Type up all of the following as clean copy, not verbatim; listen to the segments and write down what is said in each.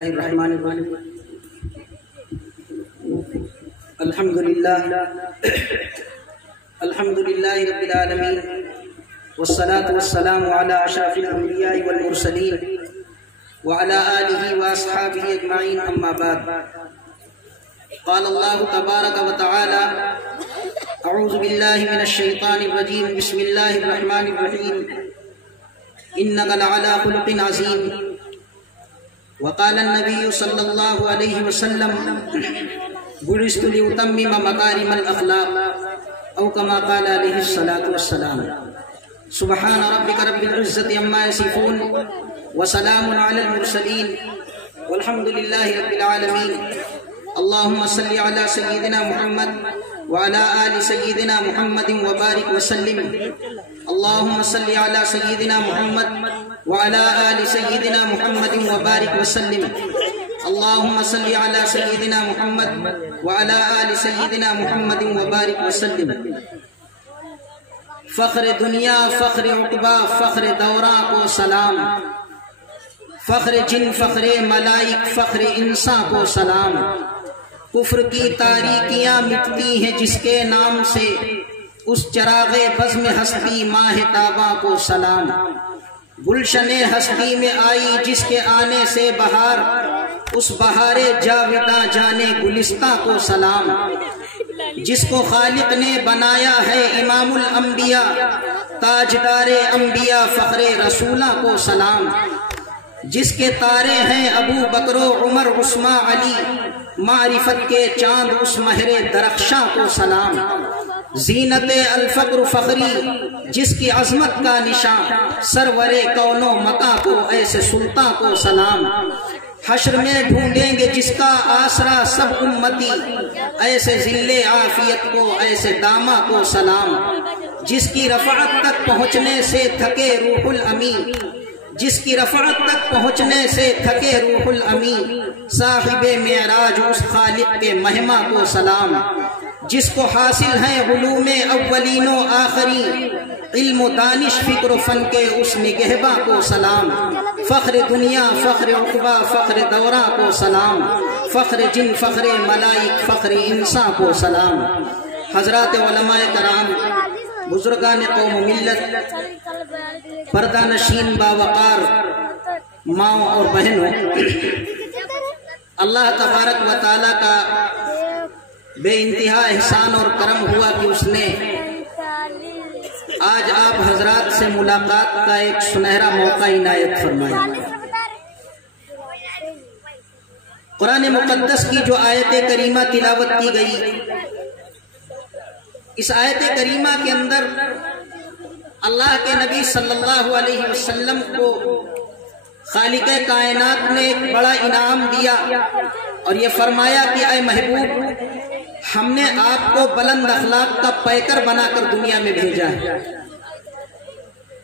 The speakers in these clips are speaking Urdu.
الرحمن الرحیم الحمدللہ رب العالمین والصلاة والسلام علی اشرف الانبیاء والمرسلین وعلی آلہ واصحابہ اجمعین اما بعد قال اللہ تبارک وتعالی اعوذ باللہ من الشیطان الرجیم بسم اللہ الرحمن الرحیم انک لعلی خلق عظیم وقال النبي صلى الله عليه وسلم بعثت لأتمم مكارم الأخلاق أو كما قال عليه الصلاة والسلام سبحان ربك رب العزة عما يصفون وسلام على المرسلين والحمد لله رب العالمين اللهم صل على سيدنا محمد وعلى آل سيدنا محمد وبارك وسلم اللهم صل على سيدنا محمد وعلى آل سيدنا محمد وبارك وسلم اللهم صل على سيدنا محمد وعلى آل سيدنا محمد وبارك وسلم فخر دنیا فخر عقبہ فخر دوراں کو سلام فخر جن فخر ملائک فخر انساں کو سلام کفر کی تاریکیاں مٹتی ہیں جس کے نام سے اس چراغ بزم ہستی ماہ تاباں کو سلام گلشن ہستی میں آئی جس کے آنے سے بہار اس بہار جاوداں جانے گلستاں کو سلام جس کو خالق نے بنایا ہے امام الانبیاء تاجدار انبیاء فخر رسولاں کو سلام جس کے تارے ہیں ابو بکر و عمر عثمان علی معرفت کے چاند اس مہر درخشاں کو سلام زینت الفقر فخری جس کی عظمت کا نشان سرور کون و مکاں کو ایسے سلطان کو سلام حشر میں ڈھونڈیں گے جس کا آسرا سب امتی ایسے ذل عافیت کو ایسے داما کو سلام جس کی رفعت تک پہنچنے سے تھکے روح الامین جس کی رفعت تک پہنچنے سے تھکے روح الامین صاحب معراج اس خالق کے مہما کو سلام جس کو حاصل ہے علوم اولین و آخرین علم و دانش فکر و فن کے اس نگہباں کو سلام فخر دنیا فخر عقبہ فخر دوراں کو سلام فخر جن فخر ملائک فخر انساں کو سلام حضرات علماء کرام بزرگان قوم و ملت پردہ نشین باوقار ماؤں اور بہنوں اللہ تبارک و تعالیٰ کا بے انتہا احسان اور کرم ہوا کہ اس نے آج آپ حضرات سے ملاقات کا ایک سنہرا موقع عنایت فرمایا قرآن مقدس کی جو آیت کریمہ تلاوت کی گئی اس آیت کریمہ کے اندر اللہ کے نبی صلی اللہ علیہ وسلم کو خالق کائنات نے ایک بڑا انعام دیا اور یہ فرمایا کہ اے محبوب ہم نے آپ کو بلند اخلاق کا پیکر بنا کر دنیا میں بھیجا ہے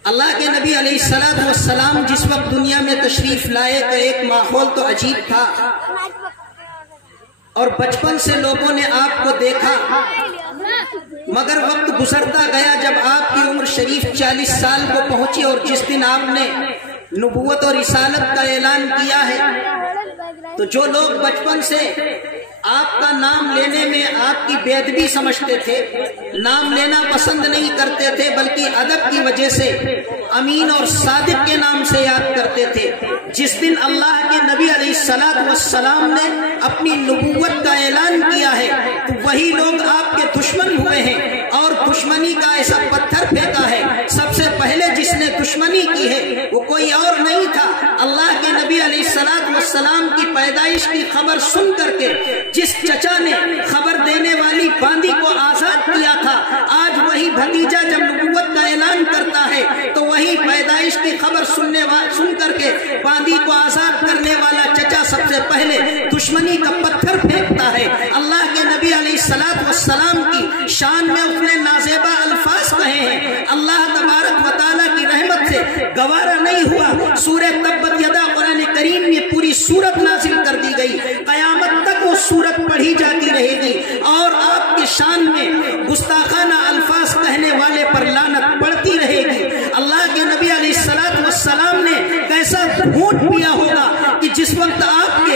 اللہ کے نبی علیہ السلام جس وقت دنیا میں تشریف لائے تو ایک ماحول تو عجیب تھا اور بچپن سے لوگوں نے آپ کو دیکھا مگر وقت گزرتا گیا جب آپ کی عمر شریف 40 سال کو پہنچی اور جس دن آپ نے نبوت اور رسالت کا اعلان کیا ہے تو جو لوگ بچپن سے آپ کا نام لینے میں آپ کی بے ادبی سمجھتے تھے نام لینا پسند نہیں کرتے تھے بلکہ ادب کی وجہ سے امین اور صادق کے نام سے یاد کرتے تھے جس دن اللہ کے نبی علیہ السلام نے اپنی نبوت کا اعلان کیا ہے تو وہی لوگ آپ کے دشمن ہوئے ہیں اور دشمنی کا ایسا پتھر پھینکا ہے سب سے پہلے جس نے دشمنی کی ہے وہ کوئی اور نہیں تھا اللہ کے نبی علیہ السلام کی پیدائش کی خبر سن کر کے جس چچا نے خبر دینے والی باندی کو آزاد کیا تھا آج وہی بھتیجا جب نبوت کا اعلان کرتا ہے تو وہی پیدائش کی خبر سن کر کے باندی کو آزاد کرنے والا چچا سب سے پہلے دشمنی کا پتھر پھینکتا ہے اللہ کے نبی علیہ السلام کی شان میں اس نے نازیبہ الفاظ کہے ہیں اللہ تبارک و تعالیٰ کی رحمت سے گوارا نہیں ہوا سورہ تبت یدا قرآن کریم میں پوری سورت نازل کر دی گئی قیامت تک وہ سورت پڑھی جاتی رہے گی اور آپ کی شان میں گستاخانہ الفاظ کہنے والے پر لعنت پڑتی رہے گی اللہ کے نبی علیہ السلام نے کیسا گھونٹ پیا ہوگا کہ جس وقت آپ کے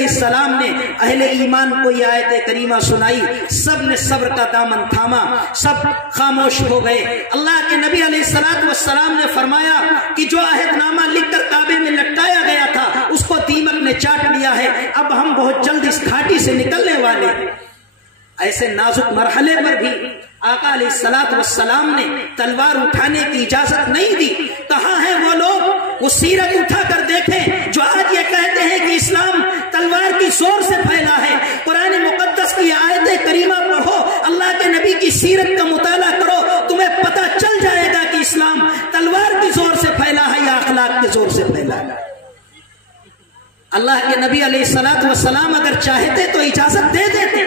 علیہ السلام نے اہل ایمان کو یہ آیت کریمہ سنائی، سب نے صبر کا دامن تھاما، سب خاموش ہو گئے۔ اللہ کے نبی علیہ السلام نے فرمایا کہ جو عہد نامہ لکھ کر کعبے میں لٹکایا گیا تھا اس کو دیمک نے چاٹ لیا ہے، اب ہم بہت جلد اس گھاٹی سے نکلنے والے ہیں۔ ایسے نازک مرحلے پر بھی آقا علیہ السلام نے تلوار اٹھانے کی اجازت نہیں دی۔ کہاں ہیں وہ لوگ؟ وہ سیرت اٹھا کر دیکھیں جو آج یہ کہتے ہیں کہ اسلام تلوار کی زور سے پھیلا ہے۔ قرآن مقدس کی آیت کریمہ پڑھو، اللہ کے نبی کی سیرت کا مطالعہ کرو، تمہیں پتہ چل جائے گا کہ اسلام تلوار کی زور سے پھیلا ہے یا اخلاق کی زور سے پھیلا ہے۔ اللہ کے نبی علیہ السلام اگر چاہتے تو اجازت دے دیتے،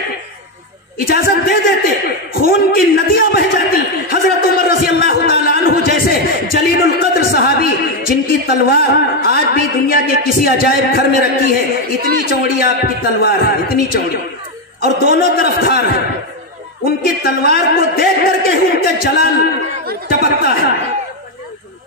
اجازت دے دیتے، خون کی ندیاں بہ جاتی۔ حضرت عمر رضی اللہ تعالیٰ عنہ جیسے جلیل القدر صحابی جن کی تلوار آج بھی دنیا کے کسی عجائب گھر میں رکھی ہے، اتنی چوڑی آپ کی تلوار ہے، اتنی چوڑی، اور دونوں طرف دھار ہے، ان کی تلوار کو دیکھ کر کے ان کا جلال ٹپکتا ہے،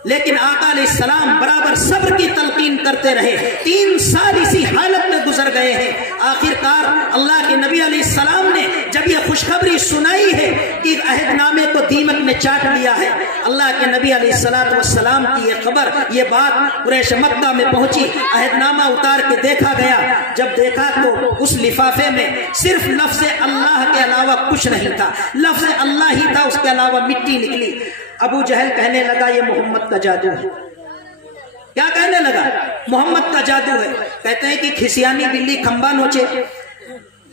لیکن آقا علیہ السلام برابر صبر کی تلقین کرتے رہے۔ 3 سال اسی حالت میں گزر گئے ہیں۔ آخر کار اللہ کے نبی علیہ السلام نے جب یہ خوشخبری سنائی ہے کہ عہد نامے کو دیمک نے چاٹ لیا ہے، اللہ کے نبی علیہ السلام کی یہ خبر، یہ بات قریش مکہ میں پہنچی۔ عہد نامہ اتار کے دیکھا گیا، جب دیکھا تو اس لفافے میں صرف لفظ اللہ کے علاوہ کچھ نہیں تھا، لفظ اللہ ہی تھا، اس کے علاوہ مٹی نکلی۔ ابو جہل کہنے لگا یہ محمد کا جادو ہے۔ کیا کہنے لگا؟ محمد کا جادو ہے۔ کہتے ہیں کہ کھسیانی بلی کھمبا نوچے۔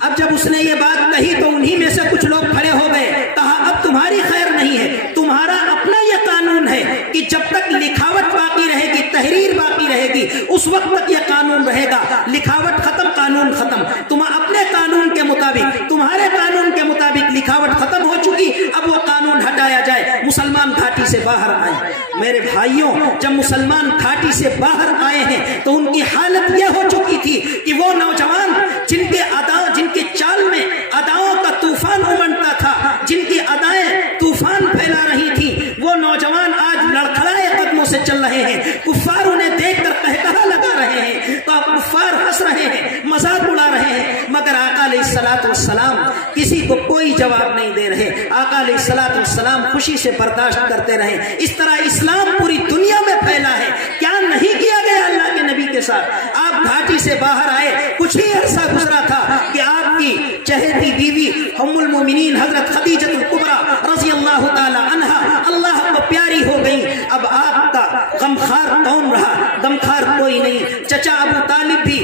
اب جب اس نے یہ بات کہی تو انہی میں سے کچھ لوگ کھڑے ہو گئے، کہا اب تمہاری خیر نہیں ہے، تمہارا اپنا یہ قانون ہے کہ جب تک لکھاوٹ باقی رہے گی، تحریر باقی رہے گی، اس وقت تک یہ قانون رہے گا۔ لکھاوٹ ختم، قانون ختم۔ تم اپنے قانون کے مطابق، تمہارے قانون کے مطابق لکھاوٹ ختم ہو چکی، اب وہ قانون ہٹایا جائے، مسلمان گھاٹی سے باہر آئے۔ میرے بھائیوں، جب مسلمان گھاٹی سے باہر آئے ہیں تو ان کی حالت یہ ہو چکی تھی کہ وہ نوجوان جن کے چال میں اداؤں کا طوفان امنڈتا تھا، جن کی ادائیں طوفان پھیلا رہی تھی، وہ نوجوان آج لڑکھڑائے قدموں سے چل رہے ہیں۔ کفار انہیں دیکھ کر قہقہا لگا رہے ہیں، تو کفار ہنس رہے ہیں، مذاق اڑا رہے ہیں، مگر آقا علیہ السلام کسی کو کوئی جواب نہیں دے رہے۔ آقا علیہ السلام خوشی سے برداشت کرتے رہے۔ اس طرح اسلام پوری دنیا میں پھیلا ہے۔ کیا نہیں کیا گیا اللہ کے نبی کے ساتھ؟ آپ گھاٹی سے باہر آئے، کچھ ہی عرصہ گزرا تھا کہ آپ کی چہیتی بیوی ام المومنین حضرت خدیجہ الکبریٰ رضی اللہ تعالی عنہا اللہ کو پیاری ہو گئی۔ اب آپ کا غمخوار کون رہا؟ غمخوار کوئی نہیں۔ چچا ابو طالب بھی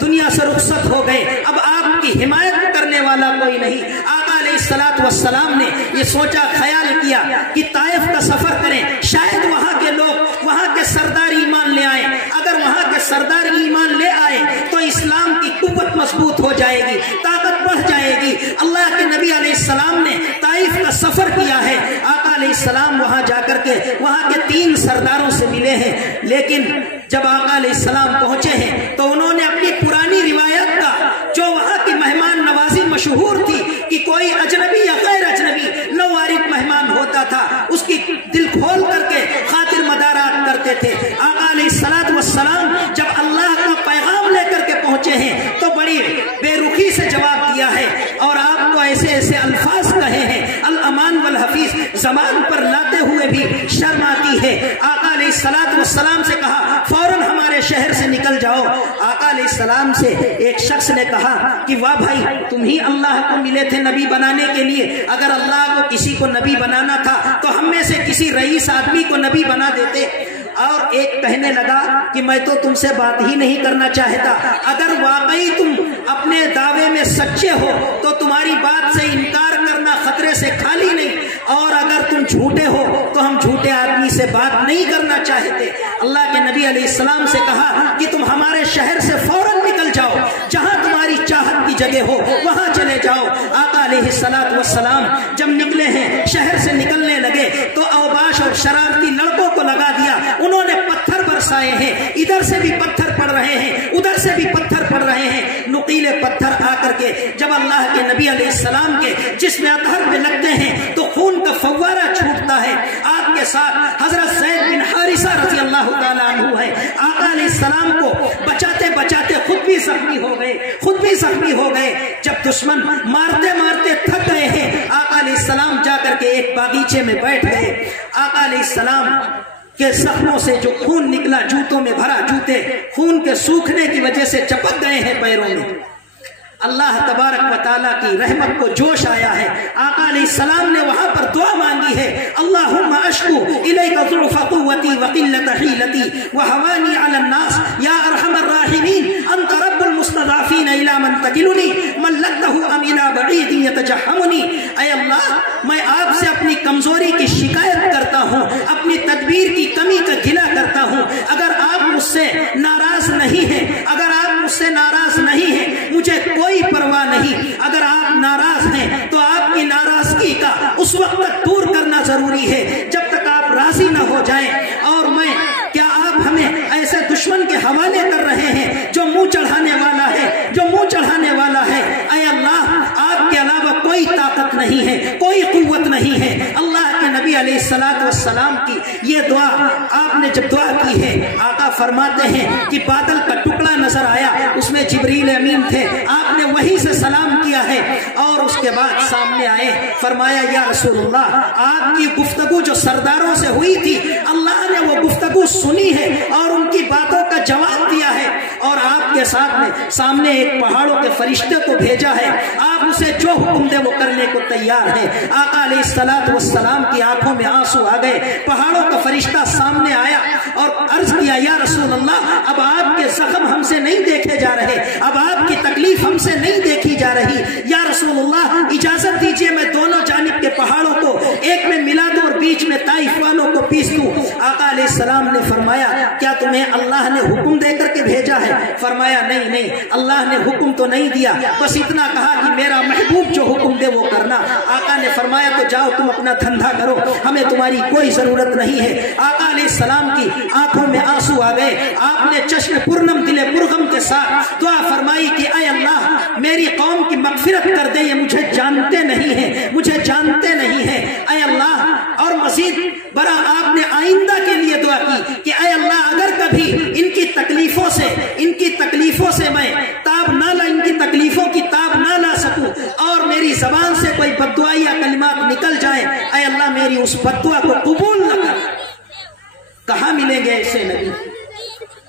دنیا سے رخصت ہو گئے، اب آپ کی حمایت کرنے والا کوئی نہیں۔ آقا علیہ السلام نے یہ سوچا، خیال کیا کہ طائف کا سفر کریں، شاید وہاں کے لوگ، وہاں کے سردار ایمان لے آئے۔ اگر وہاں کے سردار ایمان لے آئے تو اسلام کی قوت مضبوط ہو جائے گی، طاقت بڑھ جائے گی۔ اللہ کے نبی علیہ السلام نے طائف کا سفر کیا ہے۔ آقا علیہ السلام وہاں جا کر کے وہاں کے 3 سرداروں سے ملے ہیں، لیکن جب آقا علیہ السلام پہنچے ہیں تو انہوں نے اپنی پرانی روایت کا، جو وہاں کی مہمان نوازی مشہور تھی کہ کوئی اجنبی یا غیر اجنبی نوارد مہمان ہوتا تھا، اس کی دل کھول کر کے خاطر مدارات کرتے تھے۔ آقا علیہ السلام جب اللہ کا پیغام لے کر کے پہنچے ہیں تو بڑی بے رخی سے جواب دیا ہے، اور آپ کو ایسے ایسے الفاظ کہے ہیں، الامان والحفیظ، زبان پر لاتے ہوئے بھی شرم آتی ہے۔ آقا علیہ السلام سے کہا فوراً ہمارے شہر سے نکل جاؤ۔ آقا علیہ السلام سے ایک شخص نے کہا کہ واہ بھائی، تم ہی اللہ کو ملے تھے نبی بنانے کے لیے، اگر اللہ کو کسی کو نبی بنانا تھا تو ہم میں سے کسی رئیس آدمی کو نبی بنا دیتے۔ اور ایک کہنے لگا کہ میں تو تم سے بات ہی نہیں کرنا چاہتا، اگر واقعی تم اپنے دعوے میں سچے ہو تو تمہاری بات سے انکار کرنا خطرے سے خالی نہیں، اور اگر تم جھوٹے ہو تو ہم جھوٹے آدمی سے بات نہیں کرنا چاہتے۔ اللہ کے نبی علیہ السلام سے کہا کہ تم ہمارے شہر سے فوراً نکل جاؤ، جہاں تمہاری چاہت کی جگہ ہو وہاں چلے جاؤ۔ آقا علیہ السلام جب نکلے ہیں، شہر سے نکلنے لگے تو اوباش اور شرارتی لڑکوں کو لگا دیا، انہوں نے پتھر برسائے ہیں، ادھر سے بھی پتھر پڑ رہے ہیں، ادھر سے بھی پتھر پڑ رہے ہیں۔ نقیلے پتھر آ کر کے جب اللہ کے نبی علیہ السلام کے جسم اطہر میں لگتے ہیں تو خون کا فوارہ چھوٹتا ہے۔ آپ کے ساتھ حضرت زید بن حارثہ رضی اللہ تعالیٰ عنہ ہے۔ آقا علیہ السلام کو بچاتے بچاتے خود بھی زخمی ہو گئے، خود بھی زخمی ہو گئے۔ جب دشمن مارتے مارتے تھک گئے ہیں، آقا علیہ السلام جا کر کے ایک باغیچے میں بیٹھ گئے۔ آقا علیہ السلام کے زخموں سے جو خون نکلا، جوتوں میں بھرا، جوتے خون کے سوکھنے کی وجہ سے چپک گئے ہیں پیروں میں۔ اللہ تبارک و تعالیٰ کی رحمت کو جوش آیا ہے۔ آقا علیہ السلام نے وہاں پر دعا مانگی ہے، اللہم اشکو الیک ضعف قوتی وقلت حیلتی وہوانی علی الناس یا ارحم الراحمین انت رب المستضعفین الی من تکلنی ملکتہ ام الی بعید یتجہمنی۔ اے اللہ، میں آپ سے اپنی کمزوری کی شکایت کرتا ہوں، اپنی تدبیر کی کمی کا گلہ کرتا ہوں۔ اگر آپ مجھ سے ناراض نہیں ہیں، اگر آپ مجھ سے ناراض نہیں ہیں، مجھے کوئی پرواہ نہیں۔ اگر آپ ناراض ہیں تو آپ کی ناراضگی کا اس وقت تک دور کرنا ضروری ہے جب تک آپ راضی نہ ہو جائیں۔ اور میں کیا آپ ہمیں ایسے دشمن کے حوالے کر رہے ہیں جو منہ چڑھانے والا ہے، جو منہ چڑھانے والا ہے؟ اے اللہ، آپ کے علاوہ کوئی طاقت نہیں ہے، کوئی قوت نہیں ہے۔ اللہ کے نبی علیہ السلام کی یہ دعا آپ نے جب دعا کی ہے، آقا فرماتے ہیں کہ بادل کا ٹکڑا نظر آیا، اس میں جبریل امین تھے، آپ نے وہی سے سلام کیا ہے اور اس کے بعد سامنے آئے، فرمایا یا رسول اللہ، آپ کی گفتگو جو سرداروں سے ہوئی تھی، اللہ نے وہ گفتگو سنی ہے اور ان کی باتوں کا جواب دیا ہے، اور آپ کے سامنے ایک پہاڑوں کے فرشتے کو بھیجا ہے، آپ اسے جو حکم دے وہ کرنے کو تیار ہے۔ آقا علیہ السلام کی آنکھوں میں آنسو آ گئے۔ پہاڑوں کا فرشتہ سامنے آیا اور عرض کیا یا رسول اللہ، اب آپ کے زخم ہم سے نہیں دیکھے جا رہے، اب آپ کی تکلیف ہم سے نہیں دیکھی جا رہی، یا رسول اللہ اجازت دیجئے میں دونوں جانب کے پہاڑوں کو ایک میں ملا دوں اور بیچ میں طائف والوں کو پیس دوں۔ آقا علیہ السلام نے فرمایا کیا تمہیں اللہ نے حکم دے کر کے بھیجا ہے؟ فرمایا نہیں، اللہ نے حکم تو نہیں دیا، بس اتنا کہا کہ میرا محبوب جو حکم دے وہ کرنا۔ آقا نے فرمایا تو جاؤ تم اپنا دھندا کرو، ہمیں تمہاری کوئی ضرورت نہیں ہے۔ آقا علیہ السلام کی آنکھوں میں آنسو آ گئے، آپ نے چشم پرنم دل پرغم کے ساتھ دعا فرمائی کہ اے اللہ میری قوم کی مغفرت کر دے، یہ مجھے جانتے نہیں ہیں، مجھے جانتے نہیں ہیں اے اللہ۔ اور مزید برا آپ نے آئندہ کے لیے دعا کی کہ اے اللہ اگر کبھی ان کی تکلیفوں سے میں تاب نہ لا، ان کی تکلیفوں کی تاب نہ لا سکوں اور میری زبان سے کوئی بد دعا یا کلمات نکل جائے، اے اللہ میری اس بد دعا کو قبول نہ کر۔ کہاں ملیں گے ایسے نبی؟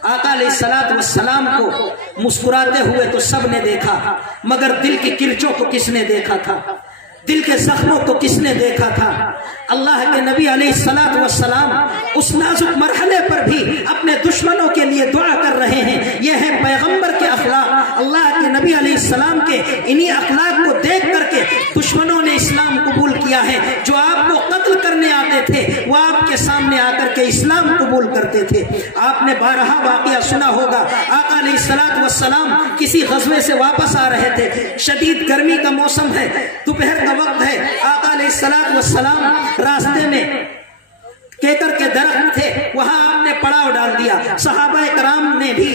آقا علیہ السلام کو مسکراتے ہوئے تو سب نے دیکھا، مگر دل کی کرچوں کو کس نے دیکھا تھا؟ دل کے زخموں کو کس نے دیکھا تھا؟ اللہ کے نبی علیہ السلام اس نازک مرحلے پر بھی اپنے دشمنوں کے لیے دعا کر رہے ہیں۔ یہ ہے پیغمبر کے اخلاق۔ اللہ کے نبی علیہ السلام کے انہی اخلاق کو دیکھ کر کے دشمنوں نے اسلام قبول کیا ہے۔ جو آپ کو قتل کرنے آتے تھے وہ آپ کے سامنے آ کر کے اسلام قبول کرتے تھے۔ آپ نے بارہا واقعہ سنا ہوگا، آقا علیہ السلام کسی غزوے سے واپس آ رہے تھے، شدید گرمی کا موسم ہے، دوپہر کا وقت ہے۔ آقا علیہ السلام راستے میں کیکر کے درخت تھے، وہاں آپ نے پڑاؤ ڈال دیا۔ صحابہ کرام نے بھی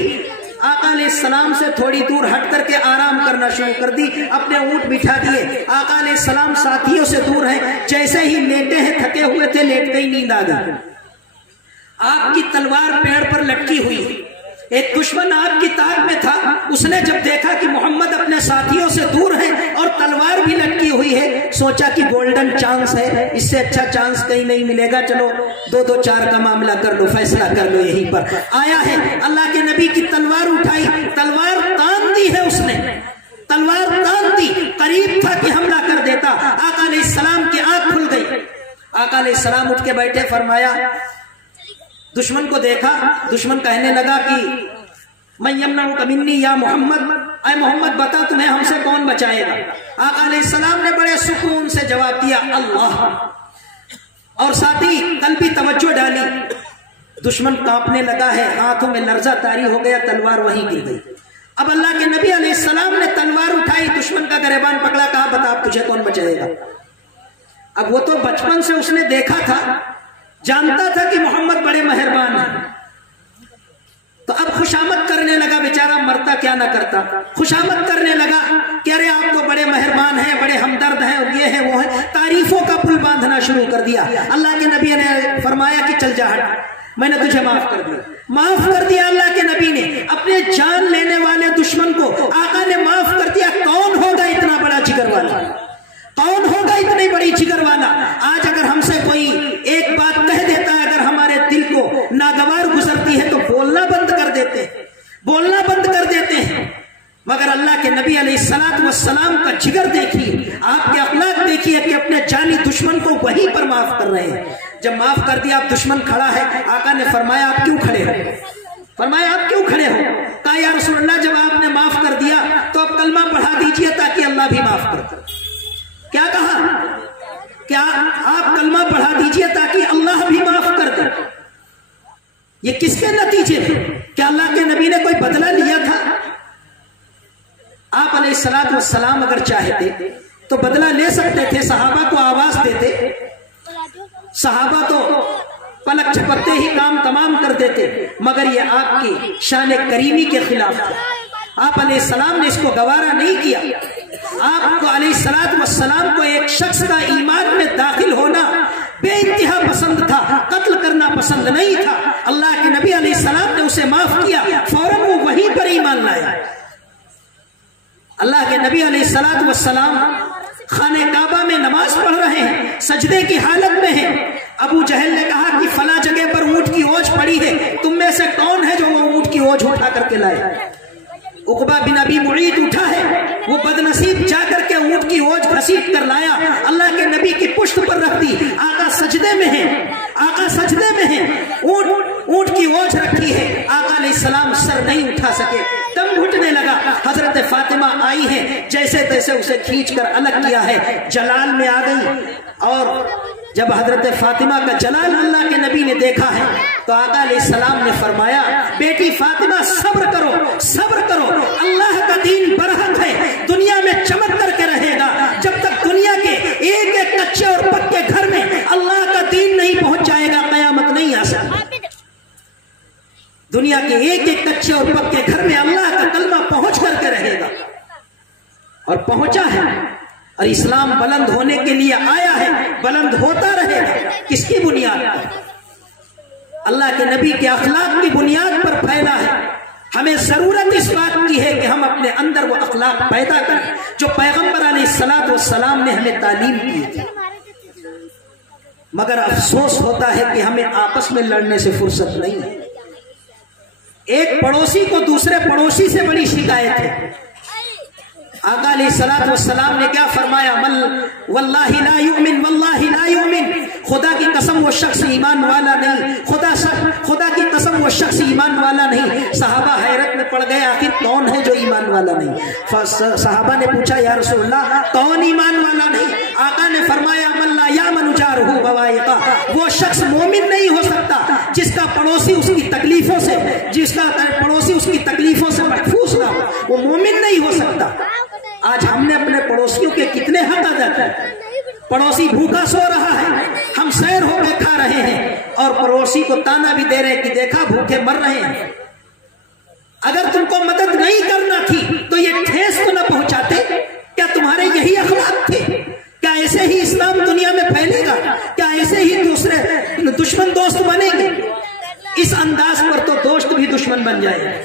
آقا علیہ السلام سے تھوڑی دور ہٹ کر کے آرام کرنا شروع کر دی، اپنے اونٹ بٹھا دیے۔ آقا علیہ السلام ساتھیوں سے دور ہیں، جیسے ہی لیٹے ہیں، تھکے ہوئے تھے، لیٹتے ہی نیند آ گئی۔ آپ کی تلوار پیڑ پر لٹکی ہوئی، ایک دشمن آپ کی تاک میں تھا، اس نے جب دیکھا کہ محمد اپنے ساتھیوں سے دور ہیں اور تلوار بھی لٹکی ہوئی ہے، سوچا کہ گولڈن چانس ہے، اس سے اچھا چانس کہیں نہیں ملے گا، چلو 2-2-4 کا معاملہ کر لو، فیصلہ کر لو یہیں پر۔ آیا ہے، اللہ کے نبی کی تلوار اٹھائی، تلوار تان دی ہے، اس نے تلوار تان دی، قریب تھا کہ حملہ کر دیتا۔ آقا علیہ السلام کی آنکھ کھل گئی۔ آقا علیہ السلام اٹھ کے بیٹھے، فرمایا، دشمن کو دیکھا، دشمن کہنے لگا کہ من یمنعک منی یا محمد، اے محمد بتا تمہیں ہم سے کون بچائے گا؟ آقا علیہ السلام نے بڑے سکون سے جواب دیا، اللہ، اور ساتھی قلبی توجہ ڈالی۔ دشمن کانپنے لگا ہے، ہاتھوں میں لرزہ طاری ہو گیا، تلوار وہیں گر گئی۔ اب اللہ کے نبی علیہ السلام نے تلوار اٹھائی، دشمن کا گریبان پکڑا، کہا بتا اب تجھے کون بچائے گا؟ اب وہ تو بچپن سے اس نے دیکھا تھا، جانتا تھا کہ محمد بڑے مہربان ہیں، تو اب خوشامد کرنے لگا، بیچارہ مرتا کیا نہ کرتا، خوشامد کرنے لگا کہ ارے آپ تو بڑے مہربان ہیں، بڑے ہمدرد ہیں، اور یہ ہیں وہ ہیں، تعریفوں کا پل باندھنا شروع کر دیا۔ اللہ کے نبی نے فرمایا کہ چل جا ہٹ، میں نے تجھے معاف کر دیا، معاف کر دیا۔ اللہ کے نبی نے اپنے جان لینے والے دشمن کو بولنا بند کر دیتے ہیں. مگر اللہ کے نبی علیہ السلام کا جگر دیکھیے، آپ کے اخلاق دیکھیے کہ اپنے جانی دشمن کو وہیں پر معاف کر رہے ہیں. جب معاف کر دیا، اب دشمن کھڑا ہے، آقا نے فرمایا آپ کیوں کھڑے ہو؟ فرمایا آپ کیوں کھڑے ہو؟ کہا یا رسول اللہ جب آپ نے معاف کر دیا تو اب کلمہ پڑھا دیجئے تاکہ اللہ بھی معاف کر دے. کیا کہا؟ کیا آپ کلمہ پڑھا دیجئے تاکہ اللہ بھی معاف کر دے. یہ کس کے نتیجے تھے؟ کیا اللہ کے نبی نے کوئی بدلہ لیا تھا؟ آپ علیہ السلام اگر چاہتے تو بدلہ لے سکتے تھے، صحابہ کو آواز دیتے، صحابہ تو پلک جھپکتے ہی کام تمام کر دیتے، مگر یہ آپ کی شان کریمی کے خلاف تھا. آپ علیہ السلام نے اس کو گوارا نہیں کیا. آپ کو علیہ السلام کو ایک شخص کا ایمان میں داخل ہونا بے انتہا پسند تھا، قتل کرنا پسند نہیں تھا. اللہ کے نبی علیہ السلام نے اسے معاف کیا، فوراً وہ وہیں پر ایمان لایا. اللہ کے نبی علیہ السلام خانہ کعبہ میں نماز پڑھ رہے ہیں، سجدے کی حالت میں ہیں. ابو جہل نے کہا کہ فلاں جگہ پر اونٹ کی اوج پڑی ہے، تم میں سے کون ہے جو وہ اونٹ کی اوج اٹھا کر کے لائے؟ عقبہ بن ابی معیط اٹھا ہے، وہ بد نصیب جا کر کے اونٹ کی اوج گھسیٹ کر لایا، اللہ کے نبی کی پشت پر رکھ دی. آقا سجدے میں ہیں، آقا سجدے میں ہیں، اونٹ کی اوج رکھی ہے. آقا علیہ السلام سر نہیں اٹھا سکے، دم گھٹنے لگا. حضرت فاطمہ آئی ہے، جیسے تیسے اسے کھینچ کر الگ کیا ہے، جلال میں آ گئی. اور جب حضرت فاطمہ کا جلال اللہ کے نبی نے دیکھا ہے تو آقا علیہ السلام نے فرمایا بیٹی فاطمہ صبر کرو، صبر کرو، اللہ کا دین برحق ہے، دنیا میں چمک کر کے رہے گا. جب تک دنیا کے ایک ایک کچے اور پکے گھر میں اللہ کا دین نہیں پہنچ جائے گا، قیامت نہیں آ سکتی. دنیا کے ایک ایک کچے اور پکے گھر میں اللہ کا کلمہ پہنچ کر کے رہے گا، اور پہنچا ہے. اور اسلام بلند ہونے کے لیے آیا ہے، بلند ہوتا رہے گا. کس کی بنیاد پر؟ اللہ کے نبی کے اخلاق کی بنیاد پر پھیلا ہے. ہمیں ضرورت اس بات کی ہے کہ ہم اپنے اندر وہ اخلاق پیدا کریں جو پیغمبر علیہ السلام نے ہمیں تعلیم کی تھی. مگر افسوس ہوتا ہے کہ ہمیں آپس میں لڑنے سے فرصت نہیں ہے. ایک پڑوسی کو دوسرے پڑوسی سے بڑی شکایت ہے. آقا علیہ السلام نے کیا فرمایا؟ واللہ لا یؤمن، واللہ لا یؤمن، خدا کی قسم وہ شخص ایمان والا نہیں، خدا کی قسم وہ شخص ایمان والا نہیں. صحابہ حیرت میں پڑ گئے، آخر کون ہے جو ایمان والا نہیں؟ صحابہ نے پوچھا یا رسول اللہ کون ایمان والا نہیں؟ آقا نے فرمایا من لا یامن جارہ بوائقہ، وہ شخص مومن نہیں ہو سکتا جس کا پڑوسی اس کی تکلیفوں سے محفوظ نہ ہو، وہ مومن نہیں ہو سکتا. آج ہم نے اپنے پڑوسیوں کے کتنے حق ادا کیے. پڑوسی بھوکا سو رہا ہے، ہم سیر ہو کے کھا رہے ہیں، اور پڑوسی کو تانا بھی دے رہے ہیں کہ دیکھا بھوکے مر رہے ہیں. اگر تم کو مدد نہیں کرنا تھی تو یہ ٹھیس تو نہ پہنچاتے. کیا تمہارے یہی اخلاق تھے؟ کیا ایسے ہی اسلام دنیا میں پھیلے گا؟ کیا ایسے ہی دوسرے دشمن دوست بنیں گے؟ اس انداز پر تو دوست بھی دشمن بن جائے.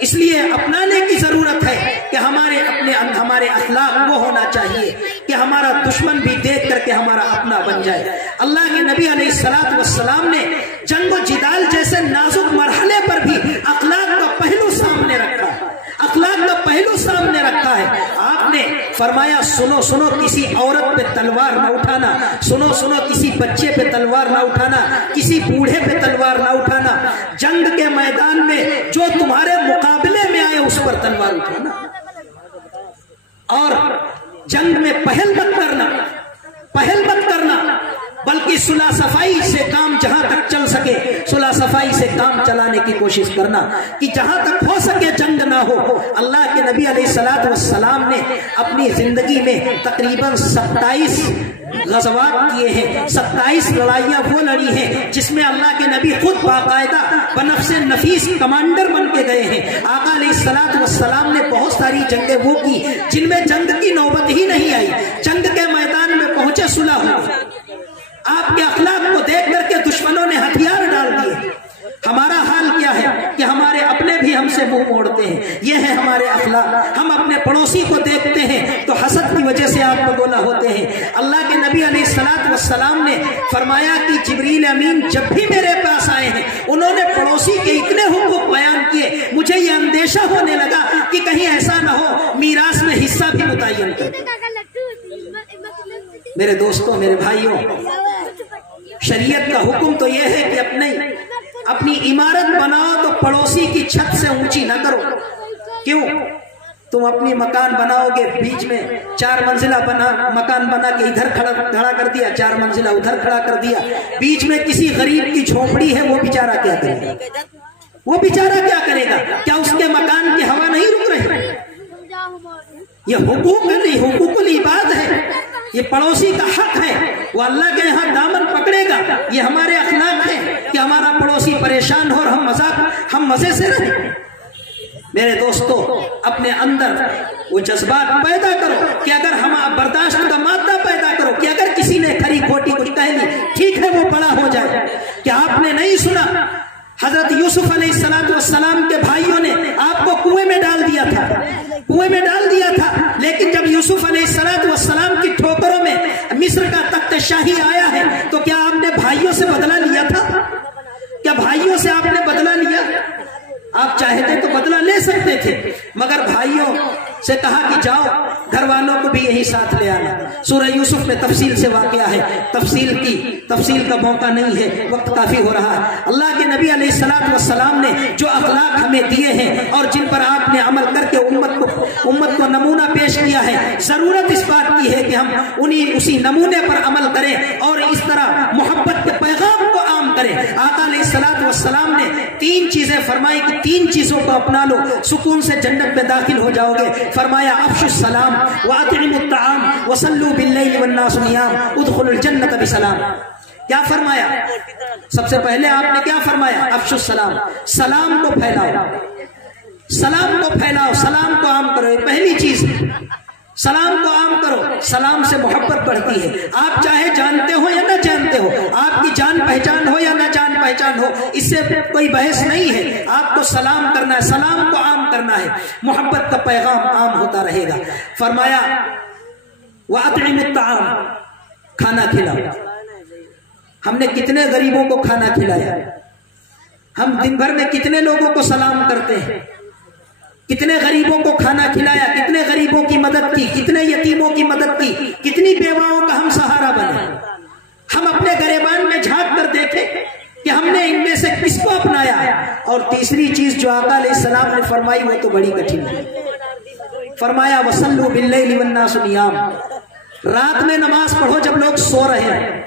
اس لیے اپنانے کی ضرورت ہے کہ ہمارے اخلاق وہ ہونا چاہیے کہ ہمارا دشمن بھی دیکھ کر کے ہمارا اپنا بن جائے. اللہ کے نبی علیہ السلام نے جنگ و جدال جیسے نازک مرحلے پر بھی اخلاق کا پہلو سامنے رکھا ہے، اخلاق کا پہلو سامنے رکھا ہے. آپ نے فرمایا سنو کسی عورت پہ تلوار نہ اٹھانا، سنو کسی بچے پہ تلوار نہ اٹھانا، کسی بوڑھے پہ تلوار نہ اٹھانا. جنگ کے میدان میں جو تمہارے مقابلے میں آئے اس پر تلوار اٹھانا، اور جنگ میں پہل مت کرنا، بلکہ صلح صفائی سے کام جہاں تک چل سکے صلح صفائی سے کام چلانے کی کوشش کرنا، کہ جہاں تک ہو سکے جنگ نہ ہو. اللہ کے نبی علیہ السلام نے اپنی زندگی میں تقریباً 27 غزوات کیے ہیں، 27 لڑائیاں وہ لڑی ہیں جس میں اللہ کے نبی خود باقاعدہ بنفس نفیس کمانڈر بن کے گئے ہیں. آقا علیہ السلام نے بہت ساری جنگیں وہ کی جن میں جنگ کی نوبت ہی نہیں آئی، جنگ کے میدان میں پہنچے صلح ہوئی. آپ کے اخلاق کو دیکھ کر کے دشمنوں نے ہتھیار ڈال دیے. ہمارا حال کیا ہے کہ ہمارے اپنے بھی ہم سے منہ موڑتے ہیں. یہ ہے ہمارے اخلاق. ہم اپنے پڑوسی کو دیکھتے ہیں تو حسد کی وجہ سے آپ کو گولا ہوتے ہیں. اللہ کے نبی علیہ السلام نے فرمایا کہ جبریل امین جب بھی میرے پاس آئے ہیں انہوں نے پڑوسی کے اتنے حقوق بیان کیے، مجھے یہ اندیشہ اندیشہ ہونے لگا کہ کہیں ایسا نہ ہو میراث میں حصہ بھی متعین کر دیں۔ میرے دوستوں، میرے بھائیوں، شریعت کا حکم تو یہ ہے کہ اپنی عمارت بناؤ تو پڑوسی کی چھت سے اونچی نہ کرو۔ کیوں؟ تم اپنی مکان بناؤ گے، بیچ میں 4 منزلہ مکان بنا کے ادھر کھڑا کر دیا، 4 منزلہ ادھر کھڑا کر دیا، بیچ میں کسی غریب کی جھونپڑی ہے، وہ بیچارہ کیا کرے گا؟ وہ بیچارہ کیا کرے گا؟ کیا اس کے مکان کی ہوا نہیں رک رہی؟ یہ حقوق نہیں، حقوق العباد ہے، یہ پڑوسی کا حق ہے، وہ اللہ کے یہاں دامن پکڑے گا۔ یہ ہمارے اخلاق ہے کہ ہمارا پڑوسی پریشان ہو اور ہم مزے سے رہیں۔ میرے دوستو، اپنے اندر وہ جذبات پیدا کرو کہ اگر ہم برداشت کا مادہ پیدا کرو کہ اگر کسی نے کھری کھوٹی کچھ کہہ لی، ٹھیک ہے وہ بڑا ہو جائے۔ کیا آپ نے نہیں سنا حضرت یوسف علیہ السلام کے بھائیوں نے آپ کو کنویں میں ڈال دیا تھا، کنویں میں ڈال دیا تھا، لیکن جب یوسف علیہ السلام کی ٹھوکروں میں مصر کا تخت شاہی آیا ہے تو کیا آپ نے بھائیوں سے بدلہ لیا تھا؟ کیا بھائیوں سے آپ نے بدلہ لیا؟ آپ چاہتے تو بدلہ لے سکتے تھے، مگر بھائیوں سے کہا کہ جاؤ گھر والوں کو بھی یہی ساتھ لے آنا۔ سورہ یوسف میں تفصیل سے واقعہ ہے، تفصیل کا موقع نہیں ہے، وقت کافی ہو رہا ہے۔ اللہ کے نبی علیہ السلام نے جو اخلاق ہمیں دیے ہیں اور جن پر آپ نے عمل کر کے امت کو نمونہ پیش کیا ہے، ضرورت اس بات کی ہے کہ ہم اسی نمونے پر عمل کریں اور اس طرح محبت کے پیغام کو عام کریں۔ آقا علیہ السلام نے 3 چیزیں فرمائی کہ 3 چیزوں کو اپنا لو، سکون سے جنت میں داخل ہو جاؤ گے۔ فرمایا افشوا السلام واطعموا الطعام وصلوا باللیل والناس نیام ادخلوا الجنت بسلام۔ کیا فرمایا؟ سب سے پہلے آپ نے کیا فرمایا؟ افشوا السلام، سلام کو پھیلاؤ، سلام کو پھیلاؤ، سلام کو عام کرو۔ پہلی چیز سلام کو عام کرو، سلام سے محبت بڑھتی ہے۔ آپ چاہے جانتے ہو یا نہ جانتے ہو، آپ کی جان پہچان ہو یا نہ جان پہچان ہو، اس سے کوئی بحث نہیں ہے، آپ کو سلام کرنا ہے، سلام کو عام کرنا ہے، محبت کا پیغام عام ہوتا رہے گا۔ فرمایا وَأَطْعِمُوا الطَّعَامَ، کھانا کھلاؤ۔ ہم نے کتنے غریبوں کو کھانا کھلایا؟ ہم دن بھر میں کتنے لوگوں کو سلام کرتے ہیں؟ کتنے غریبوں کو کھانا کھلایا؟ کتنے غریبوں کی مدد کی؟ کتنے یتیموں کی مدد کی؟ کتنی بیواؤں کا ہم سہارا بنے؟ ہم اپنے گریبان میں جھانک کر دیکھیں کہ ہم نے ان میں سے کس کو اپنایا؟ اور تیسری چیز جو آقا علیہ السلام نے فرمائی وہ تو بڑی کٹھن ہے۔ فرمایا وصلوا باللیل والناس نیام، رات میں نماز پڑھو جب لوگ سو رہے ہیں،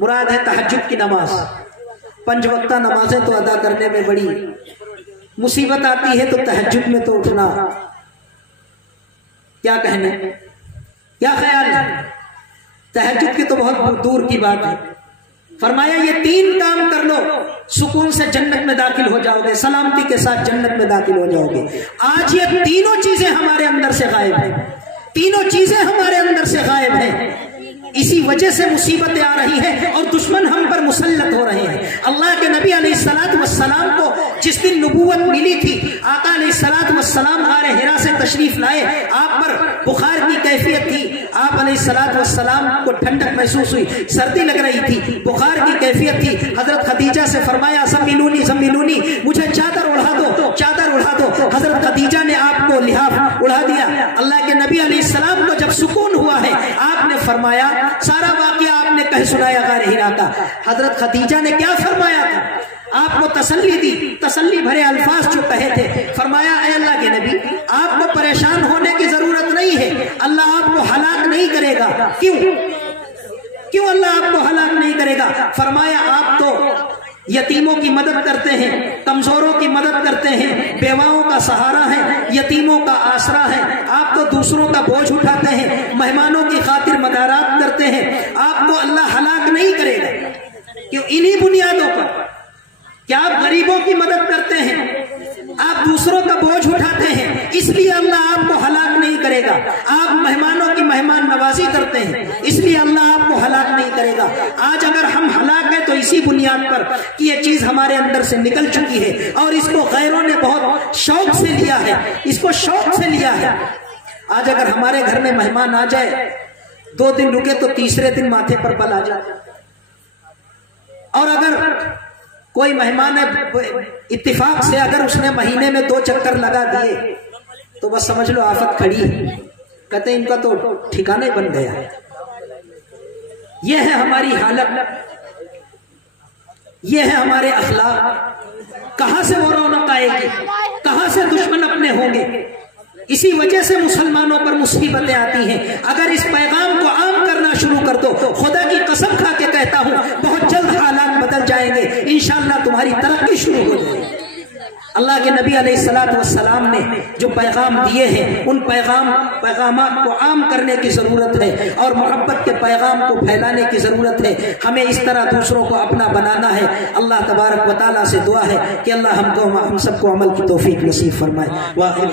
مراد ہے تہجد کی نماز۔ 5 وقتہ نمازیں تو ادا کرنے میں بڑی مصیبت آتی ہے، تو تہجد میں تو اٹھنا کیا کہنے، کیا خیال ہے؟ تہجد کی تو بہت دور کی بات ہے۔ فرمایا یہ 3 کام کر لو، سکون سے جنت میں داخل ہو جاؤ گے، سلامتی کے ساتھ جنت میں داخل ہو جاؤ گے۔ آج یہ تینوں چیزیں ہمارے اندر سے غائب ہیں، تینوں چیزیں ہمارے اندر سے غائب ہیں، اسی وجہ سے مصیبتیں آ رہی ہیں اور دشمن ہم پر مسلط ہو رہے ہیں۔ اللہ کے نبی علیہ السلام کو جس دن نبوت ملی تھی، آقا علیہ السلام غار حرا سے تشریف لائے، آپ پر بخار کی کیفیت تھی، آپ علیہ السلام کو ٹھنڈک محسوس ہوئی، سردی لگ رہی تھی، بخار کی کیفیت تھی۔ حضرت خدیجہ سے فرمایا زملونی، مجھے چادر اڑا دو، چادر اڑا دو۔ حضرت خدیجہ نے آپ کو لحاف اڑا دیا۔ اللہ کے نبی علیہ السلام کو جب سکون ہوا ہے، آپ نے فرمایا، سارا واقعہ آپ نے کہہ سنایا غار حرا کا۔ حضرت خدیجہ نے کیا فرمایا تھا؟ آپ کو تسلی دی، تسلی بھرے الفاظ جو کہے تھے۔ فرمایا اے اللہ کے نبی، آپ کو پریشان ہونے کی ضرورت نہیں ہے، اللہ آپ کو ہلاک نہیں کرے گا۔ کیوں اللہ آپ کو ہلاک نہیں کرے گا؟ فرمایا آپ تو یتیموں کی مدد کرتے ہیں، کمزوروں کی مدد کرتے ہیں، بیواؤں کا سہارا ہے، یتیموں کا آسرا ہے، آپ تو دوسروں کا بوجھ اٹھاتے ہیں، مہمانوں کی خاطر مدارات کرتے ہیں، آپ کو اللہ ہلاک نہیں کرے گا۔ کیوں؟ انہی بنیادوں پر کہ آپ غریبوں کی مدد کرتے ہیں، آپ دوسروں کا بوجھ اٹھاتے ہیں، اس لیے اللہ آپ کو ہلاک نہیں کرے گا۔ آپ مہمانوں کی مہمان نوازی کرتے ہیں، اس لیے اللہ آپ کو ہلاک نہیں کرے گا۔ آج اگر ہم ہلاک ہیں تو اسی بنیاد پر کہ یہ چیز ہمارے اندر سے نکل چکی ہے اور اس کو غیروں نے بہت شوق سے لیا ہے، اس کو شوق سے لیا ہے۔ آج اگر ہمارے گھر میں مہمان آ جائے، 2 دن رکے تو تیسرے دن ماتھے پر بل آ جائے، اور اگر کوئی مہمان اتفاق سے اگر اس نے مہینے میں 2 چکر لگا دیے تو بس سمجھ لو آفت کھڑی ہے. کہتے ہیں ان کا تو ٹھکانہ بن گیا. یہ ہے ہماری حالت، یہ ہے ہمارے اخلاق. کہاں سے وہ رونق آئے گی؟ کہاں سے دشمن اپنے ہوں گے؟ اسی وجہ سے مسلمانوں پر مصیبتیں آتی ہیں. اگر اس پیغام کو عام کرنا شروع کر دو، خدا کی قسم کھا کے کہتا ہوں بہت جلد حالات بدل جائیں گے. انشاءاللہ تمہاری ترقی شروع ہو جائے گی. اللہ کے نبی علیہ السلام نے جو پیغام دیے ہیں ان پیغامات کو عام کرنے کی ضرورت ہے، اور محبت کے پیغام کو پھیلانے کی ضرورت ہے. ہمیں اس طرح دوسروں کو اپنا بنانا ہے. اللہ تبارک و تعالیٰ سے دعا ہے کہ اللہ ہم سب کو عمل کی توفیق نصیب فرمائے. واقعی